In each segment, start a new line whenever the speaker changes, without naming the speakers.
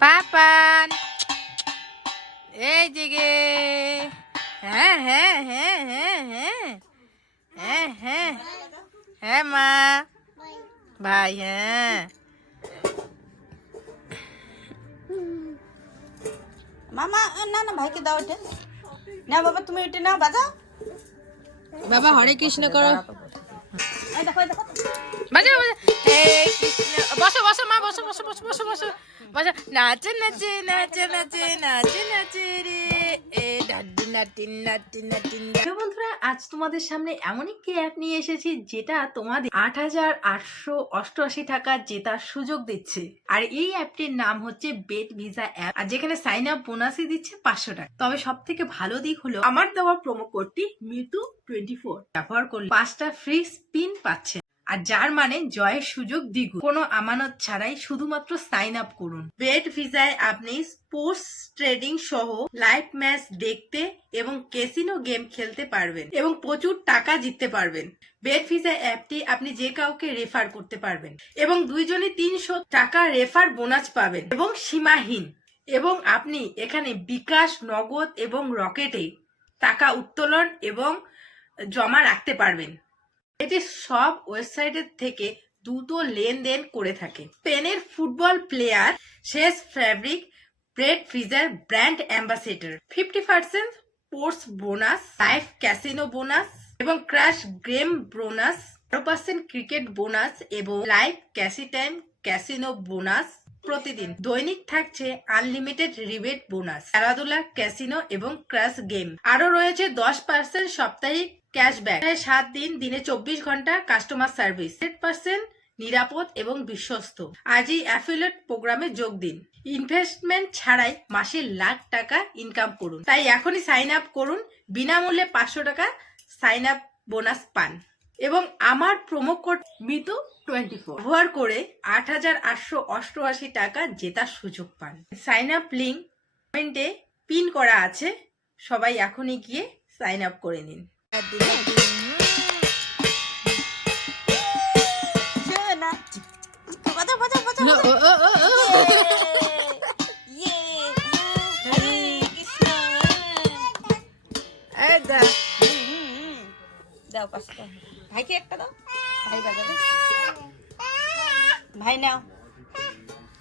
পাপান। এই দিকে হ্যাঁ হ্যাঁ হ্যাঁ হ্যাঁ হ্যাঁ। হ্যাঁ হ্যাঁ। হ্যাঁ মা। ভাই হ্যাঁ।
মামা না না ভাইকে দাও এটা। না বাবা তুমি এটা নাও বাজাও।
বাবা হরে কৃষ্ণ করো।
এই দেখো এই দেখো।
বাজা বাজা কৃষ্ণ বসো বসো মা বসো বসো বসো বসো বসো। বসো নাচে নাচে নাচে নাচে নাচে নাচে রে এ ডাড্ডু নাটি নাটি নাটি হ্যালো বন্ধুরা, আজ তোমাদের সামনে এমন একটি অ্যাপ নিয়ে এসেছি, যেটা তোমাদের আট হাজার আটশো অষ্টআশি টাকা জেতার সুযোগ দিচ্ছে। আর এই অ্যাপটির নাম হচ্ছে বেট ভিসা অ্যাপ আর যেখানে সাইন আপ বোনাসই দিচ্ছে পাঁচশো টাকা। তবে সব থেকে ভালো দিক হলো, আমার দেওয়া প্রোমো কোডটি মিতু টোয়েন্টি ফোর ব্যবহার করলে পাঁচটা ফ্রি স্পিন পাচ্ছে। আর যার মানে জয়ের সুযোগ দ্বিগুণ। কোনো আমানত ছাড়াই শুধুমাত্র সাইন আপ করুন। বেড ভিসায় আপনি স্পোর্টস ট্রেডিং সহ লাইভ ম্যাচ দেখতে এবং ক্যাসিনো গেম খেলতে পারবেন এবং প্রচুর টাকা জিততে পারবেন। বেড ভিসা অ্যাপটি আপনি যে কাউকে রেফার করতে পারবেন এবং দুইজনে তিনশো টাকা রেফার বোনাস পাবেন এবং সীমাহীন। এবং আপনি এখানে বিকাশ, নগদ এবং রকেটে টাকা উত্তোলন এবং জমা রাখতে পারবেন। এটি সব ওয়েবসাইটের থেকে দ্রুত লেনদেন করে থাকে। স্পেনের ফুটবল প্লেয়ার শেষ ফ্যাব্রিক ব্রেড freezer brand ambassador. Fifty percent sports bonus live casino bonus এবং ক্র্যাশ গেম বোনাস, বারো পার্সেন্ট ক্রিকেট বোনাস এবং live casino time casino bonus প্রতিদিন। দৈনিক থাকছে আনলিমিটেড রিবেট বোনাস, খেলাধুলা, ক্যাসিনো এবং ক্র্যাশ গেম। আরও রয়েছে দশ পার্সেন্ট সাপ্তাহিক ক্যাশব্যাক। সাত দিন, দিনে চব্বিশ ঘণ্টা কাস্টমার সার্ভিস হান্ড্রেড পার্সেন্ট নিরাপদ এবং বিশ্বস্ত। আজই অ্যাফিলেট প্রোগ্রামে যোগ দিন। ইনভেস্টমেন্ট ছাড়াই মাসে লাখ টাকা ইনকাম করুন। তাই এখনই সাইন আপ করুন। বিনামূল্যে পাঁচশো টাকা সাইন আপ বোনাস পান। এবং আমার promo code Mitu twenty four ব্যবহার করে আট হাজার আটশো অষ্টআশি টাকা জেতার সুযোগ পান। সাইন আপ লিঙ্ক কমেন্টে পিন করা আছে। সবাই এখনই গিয়ে সাইন আপ করে নিন।
ভাই বাজাবে ভাই নাও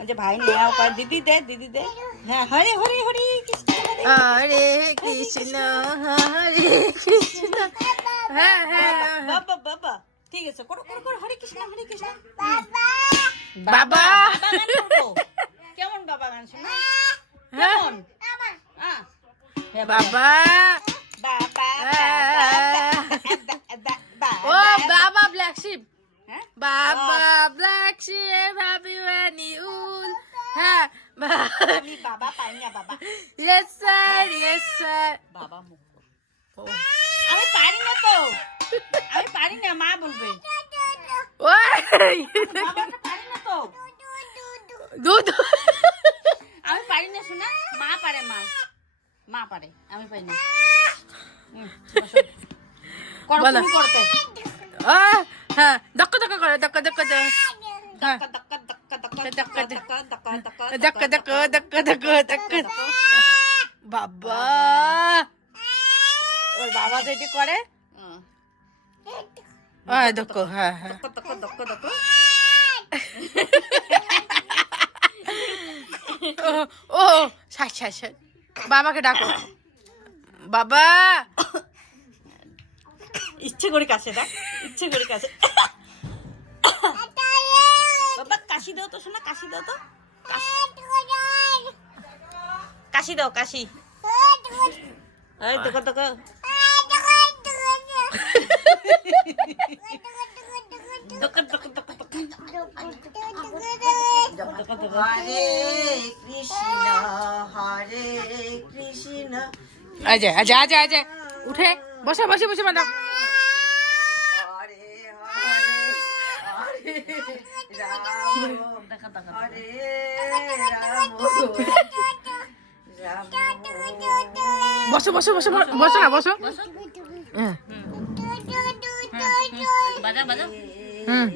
যে ভাই নাও দিদি দে দিদি দে হ্যাঁ হরে হরে হরে কৃষ্ণ হরে
কৃষ্ণ হরে কৃষ্ণ। হ্যাঁ হ্যাঁ
বাবা বাবা ঠিক আছে করো করো করো হরে কৃষ্ণ হরে কৃষ্ণ।
বাবা।
বাবা। গান করব। কেমন বাবা গান শোনা? কেমন? হ্যাঁ,
বাবা।
বাবা।
ও বাবা। ব্ল্যাক শিপ
হ্যাঁ?
বাবা ব্ল্যাক শিপ হ্যাপি উল হ্যাঁ।
আমি বাবা পাই না বাবা।
ইয়েস স্যার ইয়েস স্যার
বাবা মুখ আমি পারি না তো। আমি পারি না মা বলবে।
ওই।
বাবাটা পারি না তো।
দুধ
আমি পারি না শোনা। মা পারে মা। মা পারে আমি পারি না। করো তুমি করতে।
ও হ্যাঁ দক্ক দক্ক করে দক্ক দক্ক দক্ক
দক্কা,
বাবা।
ওর বাবা যেটি করে? হ্যাঁ,
হ্যাঁ দেখো হ্যাঁ হ্যাঁ। ও সাত সাত সাত বাবাকে ডাকো। বাবা।
ইচ্ছে করে কাছে ডাক ইচ্ছে করে কাছে। দাও তো শোনা কাশি দাও তো। হ্যাঁ, কাশি দাও কাশি। এই দেখো দেখো
আজা আজা আজা আজা উঠে বসে বসে বসে
মাদাম
কাঁদা কাঁদা আরে
বসো বসো বসো বসো না বসো। হ্যাঁ। হুম।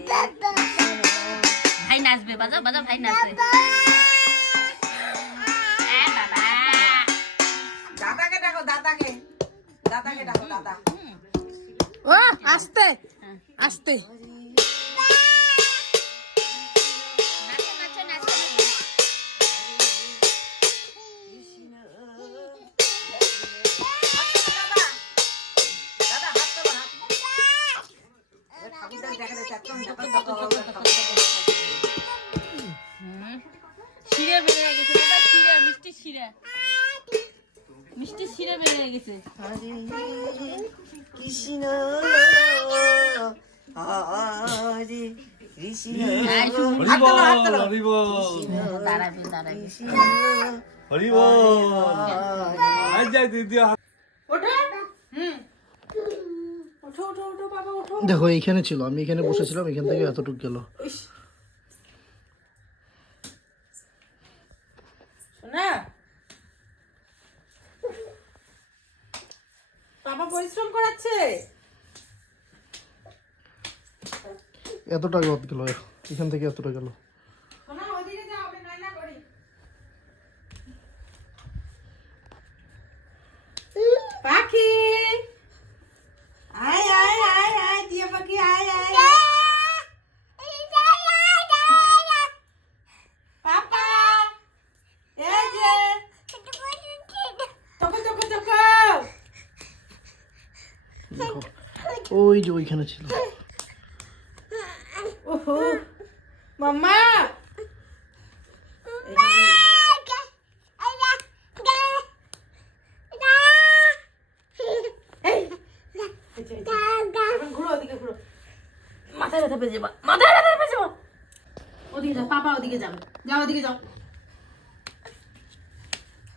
ভাই নাচবে বাজা বাজা ভাই নাচবে।
দাদাকে ডাকো দাদাকে। দাদাকে ডাকো দাদা।
ও আস্তে। আস্তে।
শিরে বেড়ে গেছে দাদা শিরে মিষ্টি শিরে। মিষ্টি শিরে বেড়ে গেছে।
কৃষ্ণ হরে কৃষ্ণ হরে
যাই দিদি
দেখো এইখানে ছিল আমি এখানে বসেছিলাম এখান থেকে এতটুকু গেল।
না বাবা পরিশ্রম করাচ্ছে।
এতটা গত গেল। এখান থেকে এতটা গেল
শোনা ওদিকে যাও আমি রান্না করি পাখি আয় আয় আয় আয় টিয়া পাখি আয় আয় পাপা এই যে তোকে তোকে তোকে
দেখো ওই যে ওইখানে ছিল
ওহো মাম্মা! মাথায় ব্যথা পেয়ে যাবা মাথায় ব্যথা পেয়ে যাব। ওদিকে যাও পাপা ওদিকে যাও যাও ওদিকে যাও।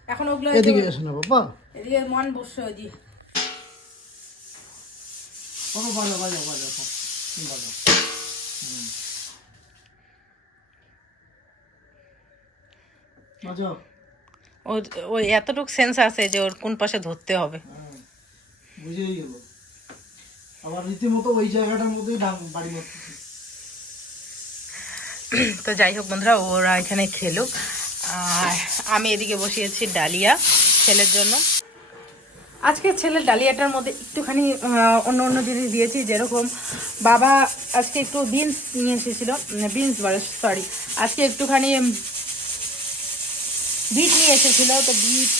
এখন ওগুলো
এদিকে এসে না বাবা
এদিকে মন বসছে ওদিকে।
তুমি বাজাও। হুম। বাজাও
ওর ওই এতটুকু সেন্স আছে যে ওর কোন পাশে ধরতে হবে।
হ্যাঁ, বুঝেই গেল। আবার রীতিমতো ওই জায়গাটার মধ্যেই বাড়ি মারতেছে।
তো যাই হোক বন্ধুরা ওরা এখানে খেলুক। আর আমি এদিকে বসিয়েছি ডালিয়া ছেলের জন্য। আজকে ছেলের ডালিয়াটার মধ্যে একটুখানি অন্য অন্য জিনিস দিয়েছি, যেরকম বাবা আজকে একটু বিনস নিয়ে এসেছিল বিনস বলে সরি আজকে একটুখানি বিট নিয়ে এসেছিল, তো বিট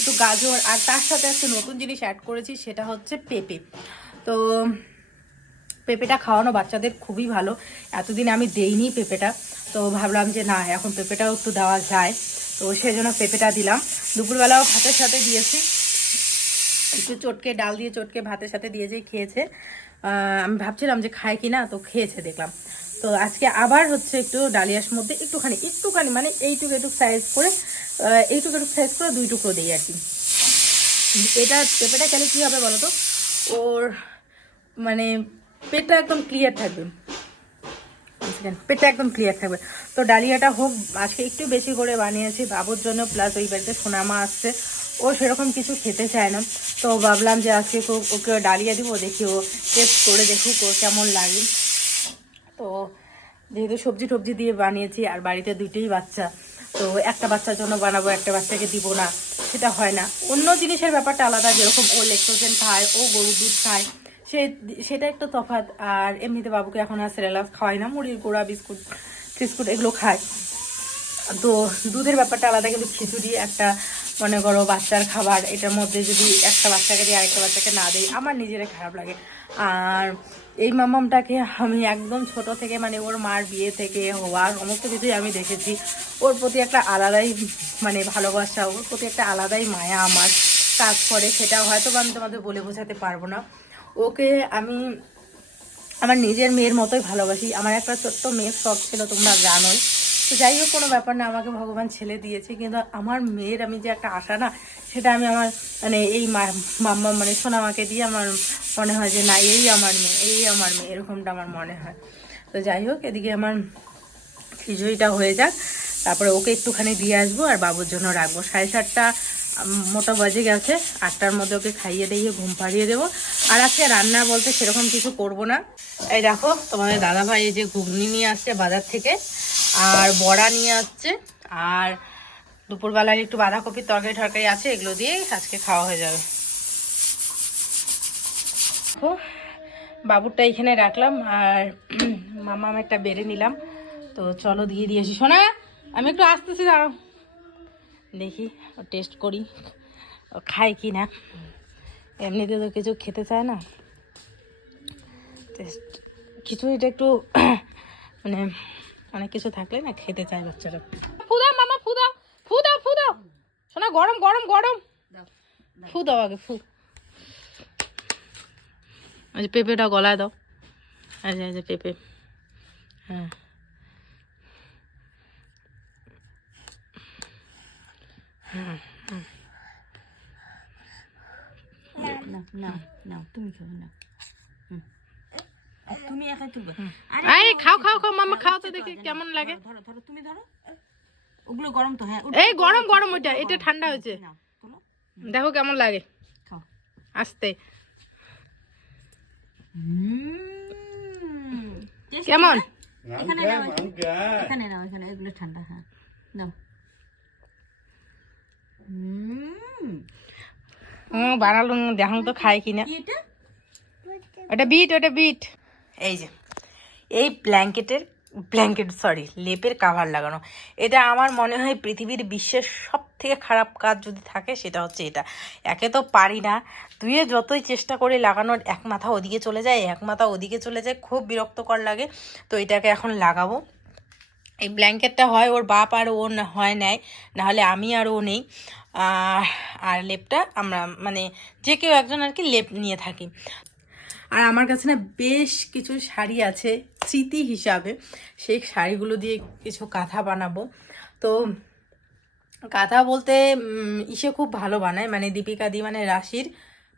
একটু গাজর, আর তার সাথে একটা নতুন জিনিস অ্যাড করেছি, সেটা হচ্ছে পেঁপে। তো, পেঁপেটা খাওয়ানো বাচ্চাদের খুবই ভালো, এতদিন আমি দেইনি পেঁপেটা, তো ভাবলাম যে না, এখন পেঁপেটাও একটু দেওয়া যায়, তো সেই জন্য পেঁপেটা দিলাম। দুপুরবেলাও ভাতের সাথে দিয়েছি একটু চটকে, ডাল দিয়ে চটকে ভাতের সাথে দিয়ে দিয়েছে খেয়েছে আমি ভাবছিলাম যে খায় কি না তো খেয়েছে দেখলাম। তো আজকে আবার হচ্ছে একটু ডালিয়ার মধ্যে একটুখানি একটুখানি মানে এইটুকু একটু সাইজ করে এইটুকু একটু সাইজ করে দুই টুকরো দিই আর কি। এটা, পেঁপেটা খেলে কী হবে বলো তো ওর মানে পেটটা একদম ক্লিয়ার থাকবে? পেটটা একদম ক্লিয়ার থাকবে। তো ডালিয়াটা হোক, আজকে একটু বেশি করে বানিয়েছি, বাবুর জন্য প্লাস ওই বাড়িতে সোনামা আসছে। ও সেরকম কিছু খেতে চায় না। তো ভাবলাম যে আজকে ওকে ডালিয়া দিব, দেখি ও টেস্ট করে দেখুক ও কেমন লাগে। তো যেহেতু সবজি টবজি দিয়ে বানিয়েছি, আর বাড়িতে দুইটাই বাচ্চা, তো একটা বাচ্চার জন্য বানাবো, একটা বাচ্চাকে দিব না, সেটা হয় না। অন্য জিনিসের ব্যাপারটা আলাদা, যেরকম ও লেকটোজেন খায়, ও গরুর দুধ খায়, সে সেটা একটু তফাৎ। আর এমনিতে বাবুকে এখন আর সেরেলাক্স খাওয়াই না, মুড়ির গুঁড়া, বিস্কুট বিস্কুট এগুলো খায়। তো দুধের ব্যাপারটা আলাদা, কিন্তু খিচুড়ি একটা মনে করো বাচ্চার খাবার, এটার মধ্যে যদি একটা বাচ্চাকে দিয়ে আরেকটা বাচ্চাকে না দেয় আমার নিজেরই খারাপ লাগে। আর এই মামামটাকে আমি একদম ছোট থেকে মানে ওর মার বিয়ে থেকে হওয়া সমস্ত কিছুই আমি দেখেছি। ওর প্রতি একটা আলাদাই মানে ভালোবাসা, ওর প্রতি একটা আলাদাই মায়া আমার। কাজ করে সেটা হয়তো আমি তোমাদের বলে বোঝাতে পারব না। ওকে আমি আমার নিজের মেয়ের মতোই ভালোবাসি। আমার একটা ছোট্ট মেয়ের শখ ছিল, তোমরা জানোই। তো যাই হোক, কোনো ব্যাপার না, আমাকে ভগবান ছেলে দিয়েছে। কিন্তু আমার মেয়ের আমি যে একটা আশা না, সেটা আমি আমার মানে এই মাম্মা মানে সোনামাকে দিয়ে আমার মনে হয় যে না, এই আমার মেয়ে, এই আমার মেয়ে, এরকমটা আমার মনে হয়। তো যাই হোক, এদিকে আমার খিচুড়িটা হয়ে যাক। তারপরে ওকে একটুখানি দিয়ে আসব আর বাবুর জন্য রাখব। সাড়ে সাতটা মোটা বাজে গেছে, আটটার মধ্যে ওকে খাইয়ে দিয়ে ঘুম পাড়িয়ে দেবো। আর আজকে রান্না বলতে সেরকম কিছু করব না। এই দেখো, তোমাদের দাদা ভাই এই যে ঘুগনি নিয়ে আসছে বাজার থেকে। আর বড়া নিয়ে আসছে। আর দুপুরবেলায় একটু বাঁধাকপির তরকারি টরকারি আছে, এগুলো দিয়ে আজকে খাওয়া হয়ে যাবে। বাবুরটা এখানে রাখলাম আর মামা একটা বেড়ে নিলাম। তো চলো দিয়ে দিয়েছি শোনা আমি একটু আসতেছি, দাঁড়াও। দেখি টেস্ট করি খায় কি না। এমনিতে তো কিছু খেতে চায় না। টেস্ট খিচুড়িটা একটু মানে অনেক কিছু থাকলে না খেতে চায় বাচ্চারা। ফুদাও মামা ফুদাও ফুদাও ফুদাও শোনা গরম গরম গরম। ফু দাও আগে, ফু। ওই যে পেঁপেটা গলায় দাও। এই যে এই যে পেঁপে। হ্যাঁ।
না না না, তুমি খাবে না। তুমি একাই তুলবে। আরে
এই খাও খাও খাও মামা খাও তো দেখি কেমন লাগে।
ধরো ধরো তুমি ধরো ওগুলো গরম তো হ্যাঁ
এই গরম গরম ওইটা এটা ঠান্ডা হয়েছে। দেখো কেমন লাগে।
খাও।
আস্তে। কেমন?
এখানে নাও এখানে নাও এখানে এগুলো ঠান্ডা হ্যাঁ নাও। হুম।
হুম বানালো দেখো তো খায় কিনা।
এটা?
ওটা বিট ওটা বিট। এই যে, এই ব্ল্যাঙ্কেটের, ব্ল্যাঙ্কেট সরি লেপের কাভার লাগানো। এটা আমার মনে হয় পৃথিবীর বিশ্বের সব থেকে খারাপ কাজ যদি থাকে, সেটা হচ্ছে এটা। একে তো পারি না। দুয়ে যতই চেষ্টা করে লাগানোর এক মাথা ওদিকে চলে যায়, এক মাথা ওদিকে চলে যায়, খুব বিরক্তকর লাগে। তো এটাকে এখন লাগাবো। এই ব্ল্যাঙ্কেটটা হয় ওর বাপ আর ও হয় নেয় নাহলে আমি আর ও নেই। আর লেপটা আমরা মানে যে কেউ একজন আর কি লেপ নিয়ে থাকি। আর আমার কাছে না বেশ কিছু শাড়ি আছে, স্মৃতি হিসাবে। সেই শাড়িগুলো দিয়ে কিছু কাঁথা বানাবো। তো কাঁথা বলতে ইসে খুব ভালো বানায়। মানে দীপিকা দি মানে রাশির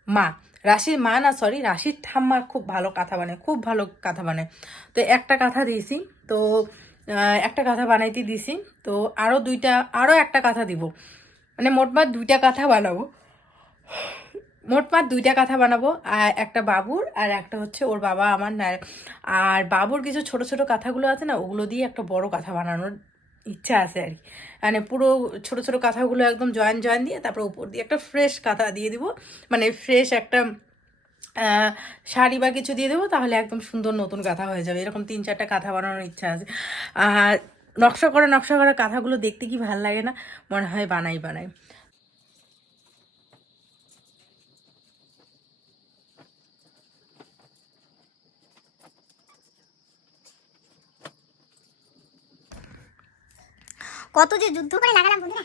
মা। রাশির মা না সরি রাশির ঠাম্মা খুব ভালো কাঁথা বানায়, খুব ভালো কাঁথা বানায়। তো একটা কাঁথা দিয়েছি। তো একটা কাঁথা বানাইতে দিছি তো আরও দুইটা আরও একটা কাঁথা দিব। মানে মোটমাট দুইটা কাঁথা বানাবো। মোটমাট দুইটা কাঁথা বানাবো, আর একটা বাবুর, আর একটা হচ্ছে ওর বাবা আমার না। আর বাবুর কিছু ছোট ছোট কাঁথাগুলো আছে না, ওগুলো দিয়ে একটা বড় কাঁথা বানানোর ইচ্ছা আছে আর কি। মানে পুরো ছোট ছোট কাঁথাগুলো একদম জয়েন জয়েন দিয়ে তারপর উপর দিয়ে একটা ফ্রেশ কাঁথা দিয়ে দিব। মানে ফ্রেশ একটা শাড়ি বা কিছু দিয়ে দেবো, তাহলে একদম সুন্দর নতুন কাঁথা হয়ে যাবে। এরকম তিন চারটা কাঁথা বানানোর ইচ্ছা আছে। আর নকশা করা নকশা করা কাঁথাগুলো দেখতে কি ভালো লাগে না? মনে হয় বানাই বানাই।
কত যে যুদ্ধ করে লাগালাম বন্ধুরা।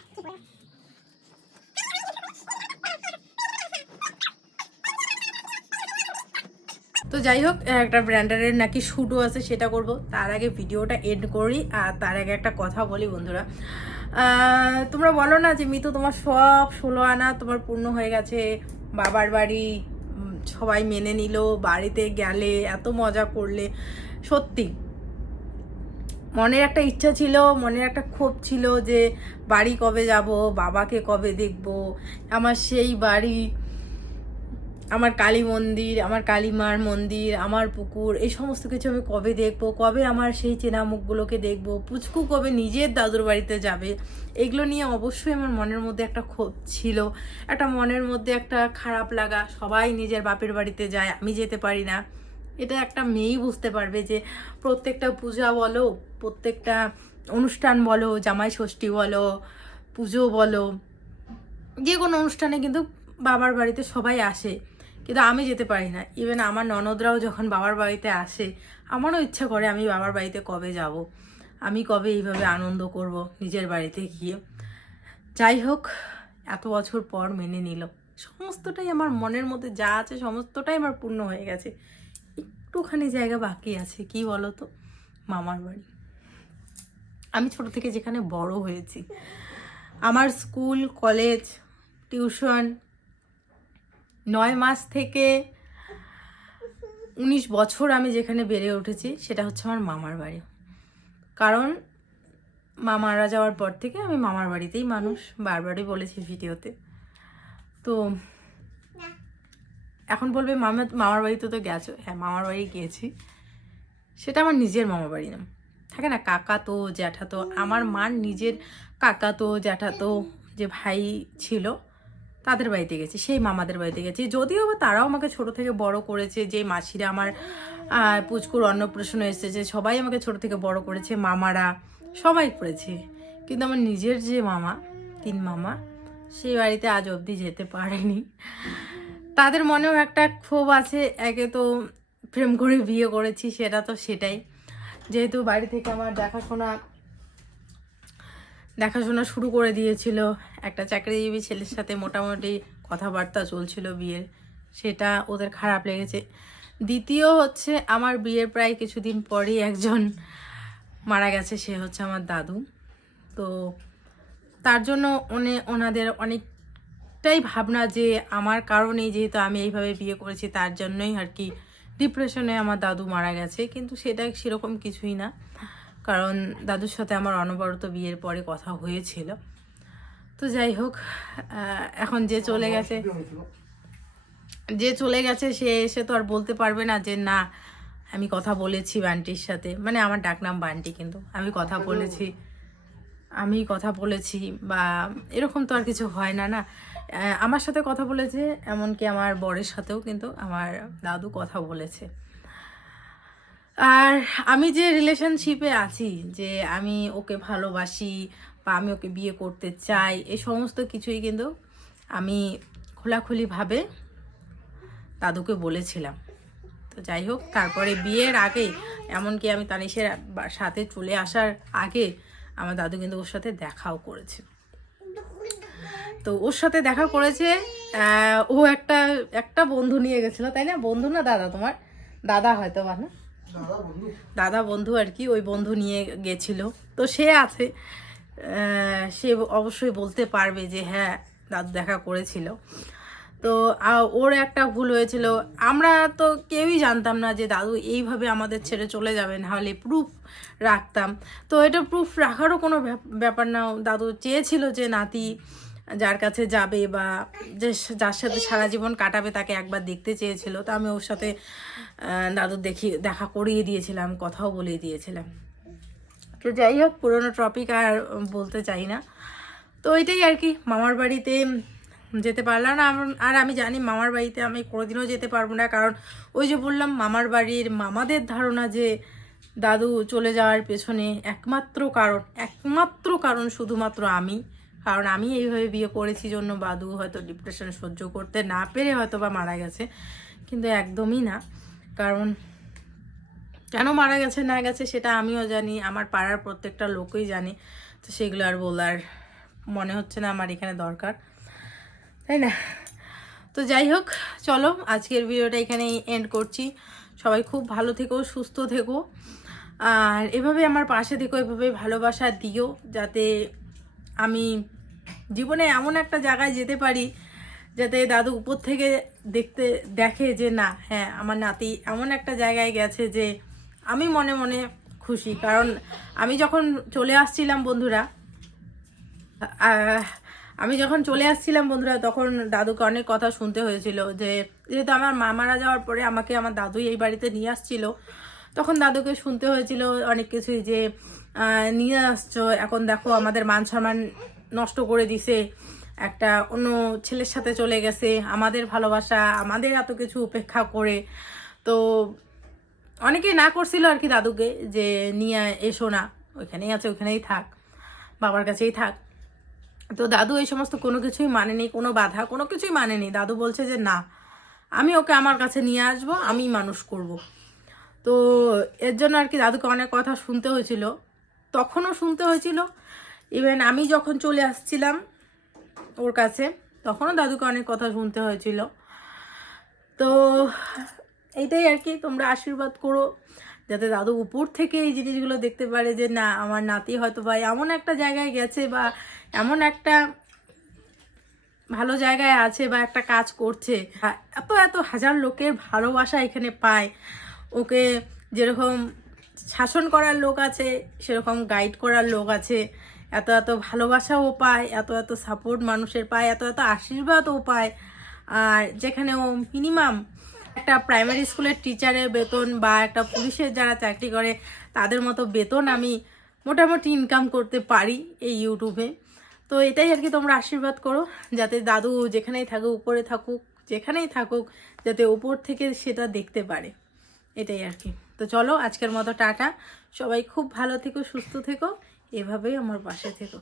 তো যাই হোক, একটা ব্র্যান্ডারের নাকি শ্যুটও আছে, সেটা করব। তার আগে ভিডিওটা এন্ড করি আর তার আগে একটা কথা বলি বন্ধুরা। তোমরা বলো না যে মিতু তোমার সব ষোলো আনা তোমার পূর্ণ হয়ে গেছে। বাবার বাড়ি সবাই মেনে নিল, বাড়িতে গেলে, এত মজা করলে। সত্যি মনের একটা ইচ্ছা ছিল, মনের একটা ক্ষোভ ছিল যে বাড়ি কবে যাব, বাবাকে কবে দেখব, আমার সেই বাড়ি, আমার কালী মন্দির, আমার কালীমার মন্দির, আমার পুকুর, এই সমস্ত কিছু আমি কবে দেখব, কবে আমার সেই চেনা মুখগুলোকে দেখব, পুচকু কবে নিজের দাদুর বাড়িতে যাবে, এগুলো নিয়ে অবশ্যই আমার মনের মধ্যে একটা ক্ষোভ ছিল, একটা মনের মধ্যে একটা খারাপ লাগা, সবাই নিজের বাপের বাড়িতে যায়, আমি যেতে পারি না। এটা একটা মেয়েই বুঝতে পারবে যে প্রত্যেকটা পূজা বলো, প্রত্যেকটা অনুষ্ঠান বলো, জামাই ষষ্ঠী বলো, পুজো বলো, যে কোনো অনুষ্ঠানে কিন্তু বাবার বাড়িতে সবাই আসে। কিন্তু আমি যেতে পারি না। ইভেন আমার ননদরাও যখন বাবার বাড়িতে আসে, আমারও ইচ্ছা করে আমি বাবার বাড়িতে কবে যাব। আমি কবে এইভাবে আনন্দ করব নিজের বাড়িতে গিয়ে। যাই হোক, এত বছর পর মেনে নিল। সমস্তটাই আমার মনের মধ্যে যা আছে, সমস্তটাই আমার পূর্ণ হয়ে গেছে। একটুখানি জায়গা বাকি আছে, কি বলো তো মামার বাড়ি। আমি ছোট থেকে যেখানে বড় হয়েছি, আমার স্কুল, কলেজ, টিউশন, নয় মাস থেকে উনিশ বছর আমি যেখানে বেড়ে উঠেছি, সেটা হচ্ছে আমার মামার বাড়ি। কারণ মামারা যাওয়ার পর থেকে আমি মামার বাড়িতেই মানুষ, বারবারই বলেছি ভিডিওতে। তো এখন বলবে, মামা, মামার বাড়িতে তো গেছো। হ্যাঁ মামার বাড়ি গিয়েছি। সেটা আমার নিজের মামার বাড়ি না। থাকে না কাকা তো জ্যাঠা তো আমার মার নিজের কাকা তো জ্যাঠা তো যে ভাই ছিল, তাদের বাড়িতে গেছি, সেই মামাদের বাড়িতে গেছি। যদিও বা তারাও আমাকে ছোট থেকে বড় করেছে, যে মাসিরা আমার পুচকুর অন্নপ্রাশন এসেছে সবাই আমাকে ছোট থেকে বড় করেছে, মামারা সবাই করেছে। কিন্তু আমার নিজের যে মামা, তিন মামা, সেই বাড়িতে আজ অবধি যেতে পারেনি। তাদের মনেও একটা ক্ষোভ আছে, একে তো প্রেম করে বিয়ে করেছি, সেটা তো সেটাই। যেহেতু বাড়ি থেকে আমার দেখাশোনা দেখাশোনা শুরু করে দিয়েছিল, একটা চাকরিজীবী ছেলের সাথে মোটামুটি কথাবার্তা চলছিল বিয়ের, সেটা ওদের খারাপ লেগেছে। দ্বিতীয় হচ্ছে, আমার বিয়ের প্রায় কিছুদিন পরেই একজন মারা গেছে, সে হচ্ছে আমার দাদু। তো তার জন্য ওনে ওনাদের অনেকটাই ভাবনা যে আমার কারণেই যেহেতু আমি এইভাবে বিয়ে করেছি তার জন্যই আর কি ডিপ্রেশনে আমার দাদু মারা গেছে। কিন্তু সেটা সেরকম কিছুই না। কারণ দাদুর সাথে আমার অনবরত বিয়ের পরে কথা হয়েছিল। তো যাই হোক এখন যে চলে গেছে যে চলে গেছে সে এসে তো আর বলতে পারবে না যে না আমি কথা বলেছি বান্টির সাথে। মানে আমার ডাকনাম বান্টি কিন্তু। আমি কথা বলেছি আমি কথা বলেছি বা এরকম তো আর কিছু হয় না না? আমার সাথে কথা বলেছে, এমনকি আমার বরের সাথেও কিন্তু আমার দাদু কথা বলেছে। আর আমি যে রিলেশনশিপে আছি, যে আমি ওকে ভালোবাসি বা আমি ওকে বিয়ে করতে চাই এই সমস্ত কিছুই কিন্তু আমি খোলাখুলিভাবে দাদুকে বলেছিলাম। তো যাই হোক, তারপরে বিয়ের আগে, এমনকি আমি তানিশের সাথে চলে আসার আগে, আমার দাদু কিন্তু ওর সাথে দেখাও করেছে। তো ওর সাথে দেখা করেছে ও একটা একটা বন্ধু নিয়ে গেছিল তাই না? বন্ধু না দাদা তোমার? দাদা হয়তো বা না?
দাদা বন্ধু।
আর কি ওই বন্ধু নিয়ে গেছিল। তো সে আছে সে অবশ্যই বলতে পারবে যে হ্যাঁ দাদু দেখা করেছিল। তো ওর একটা ভুল হয়েছিল। আমরা তো কেউই জানতাম না যে দাদু এইভাবে আমাদের ছেড়ে চলে যাবে নাহলে প্রুফ রাখতাম। তো এটা প্রুফ রাখারও কোনো ব্যাপ- ব্যাপার না। দাদু চেয়েছিল যে নাতি যার কাছে যাবে বা যে যার সাথে সারা জীবন কাটাবে তাকে একবার দেখতে চেয়েছিল, তো আমি ওর সাথে দাদুর দাদু দেখি, দেখা করিয়ে দিয়েছিলাম, কথাও বলিয়ে দিয়েছিলাম। তো যাই হোক, পুরোনো টপিক আর বলতে চাই না। তো ওইটাই আর কি, মামার বাড়িতে যেতে পারলাম না আর আমি জানি মামার বাড়িতে আমি কোনোদিনও যেতে পারব না, কারণ ওই যে বললাম, মামার বাড়ির মামাদের ধারণা যে দাদু চলে যাওয়ার পেছনে একমাত্র কারণ একমাত্র কারণ শুধুমাত্র আমি। কারণ আমি এইভাবে বিয়ে করেছি জন্য বাদু হয়তো ডিপ্রেশন সহ্য করতে না পেরে হয়তো বা মারা গেছে, কিন্তু একদমই না। কারণ কেন মারা গেছে, না গেছে সেটা আমিও জানি, আমার পাড়ার প্রত্যেকটা লোকই জানে, তো সেগুলো আর বলার মনে হচ্ছে না আমার এখানে দরকার, তাই না? তো যাই হোক, চলো আজকের ভিডিওটা এখানেই এন্ড করছি। সবাই খুব ভালো থেকো, সুস্থ থেকো, আর এভাবে আমার পাশে থেকো, এভাবে ভালোবাসা দিও, যাতে আমি জীবনে এমন একটা জায়গায় যেতে পারি যাতে দাদু উপর থেকে দেখতে, দেখে যে না হ্যাঁ আমার নাতি এমন একটা জায়গায় গেছে যে আমি মনে মনে খুশি। কারণ আমি যখন চলে আসছিলাম বন্ধুরা আমি যখন চলে আসছিলাম বন্ধুরা, তখন দাদুকে অনেক কথা শুনতে হয়েছিল যে, যেহেতু আমার মা মারা যাওয়ার পরে আমাকে আমার দাদুই এই বাড়িতে নিয়ে আসছিল, তখন দাদুকে শুনতে হয়েছিল অনেক কিছুই যে নিয়ে আসছো, এখন দেখো আমাদের মান সম্মান নষ্ট করে দিছে, একটা অন্য ছেলের সাথে চলে গেছে, আমাদের ভালোবাসা, আমাদের এত কিছু উপেক্ষা করে। তো অনেকে না করছিল আর কি দাদুকে যে, নিয়ে, এসো না, ওইখানেই আছে, ওইখানেই থাক, বাবার কাছেই থাক। তো দাদু এই সমস্ত কোনো কিছুই মানেনি, কোনো বাধা, কোনো কিছুই মানেনি। দাদু বলছে যে, না, আমি ওকে আমার কাছে নিয়ে আসব, আমি মানুষ করব। তো এর জন্য আর কি দাদুকে অনেক কথা শুনতে হয়েছিল। তখনও শুনতে হয়েছিল ইভেন আমি যখন চলে আসছিলাম ওর কাছে, তখনও দাদুকে অনেক কথা শুনতে হয়েছিল। তো এইটাই আর কি, তোমরা আশীর্বাদ করো, যাতে দাদু উপর থেকে এই জিনিসগুলো দেখতে পারে যে, না, আমার নাতি হয়তো বা এমন একটা জায়গায় গেছে বা এমন একটা ভালো জায়গায় আছে বা একটা কাজ করছে। এত এত হাজার লোকের ভালোবাসা এখানে পায়। ওকে যেরকম শাসন করার লোক আছে, সেরকম গাইড করার লোক আছে। এত এত ভালোবাসাও পায়, এত এত সাপোর্ট মানুষের পায়, এত এত আশীর্বাদও পায়। আর যেখানে ও মিনিমাম একটা প্রাইমারি স্কুলের টিচারের বেতন বা একটা পুলিশের যারা চাকরি করে, তাদের মতো বেতন আমি মোটামুটি ইনকাম করতে পারি এই ইউটিউবে তো এটাই আর কি তোমরা আশীর্বাদ করো, যাতে দাদু যেখানেই থাকুক, উপরে থাকুক, যেখানেই থাকুক, যাতে উপর থেকে সেটা দেখতে পারে। এটাই আর কি। তো চলো আজকের মতো টাটা। সবাই খুব ভালো থেকো, সুস্থ থেকো। এভাবেই আমার পাশে থেকো।